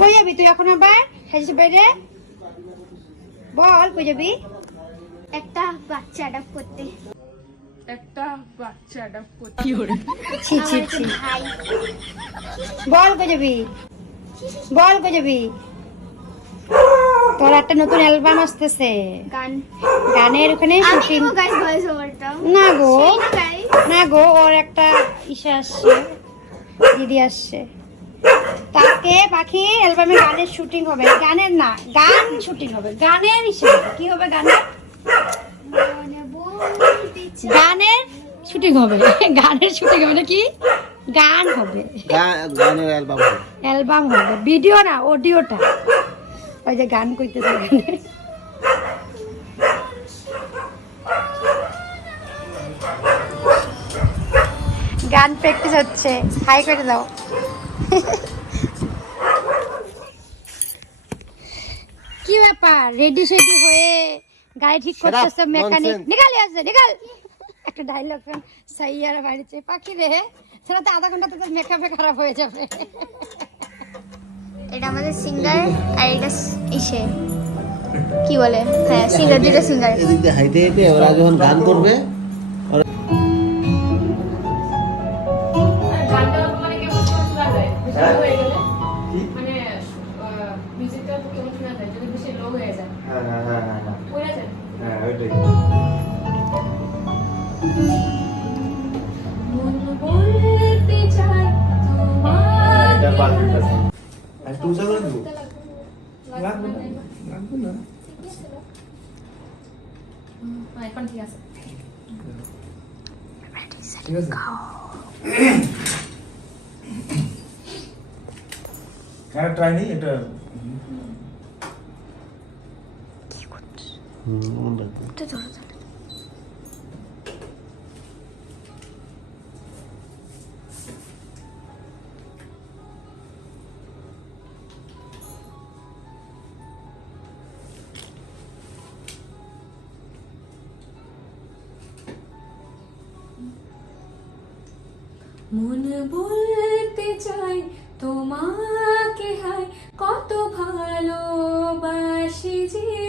কই যাবি তুই এখন আবার? বাইরে? বল কই যাবি? একটা বাচ্চা অ্যাডাপ্ট করতে। একটা বাচ্চা অ্যাডাপ্ট করতে। ছি ছি ছি। বল কই যাবি? বল কই যাবি? তোর একটা নতুন অ্যালবাম আসতেছে। গান। গানের ওখানে শুটিং। না গো। না গো ওর একটা ইসে আসছে। দিদি আসছে। তাকে পাখি? অ্যালবামে গানের শুটিং হবে। গানের না গান শুটিং হবে। গানের কি হবে গানের। গানের শুটিং হবে। গানের শুটিং হবে কি গান হবে। গানের অ্যালবাম অ্যালবাম হবে। ভিডিও না অডিওটা। ওই যে গান করতেছে গানে। গান প্র্যাকটিস হচ্ছে। হাই করে দাও। কি ব্যাপার? রেডি সেডি হয়ে গাড়ি ঠিক করতেছে মেকানিক. নিকালি আসছে নিকাল। একটা ডায়লগ সাইয়ার বাড়িতে। পাখি রে সেটা তো আধা ঘণ্টা তোর মেকআপে খারাপ হয়ে যাবে। এটা আমাদের সিঙ্গার আর এটা ইসে। কি বলে? হ্যাঁ সিঙ্গার দুটো সিঙ্গার এদিক হাইটে হেঁটে ওরা যখন গান করবে এখন ঠিক আছে ঠিক আছে হ্যাঁ ট্রাই নেই এটা হুম মনে রাখবে মন বলতে চাই তোমাকে হাই কত ভালোবাসি যে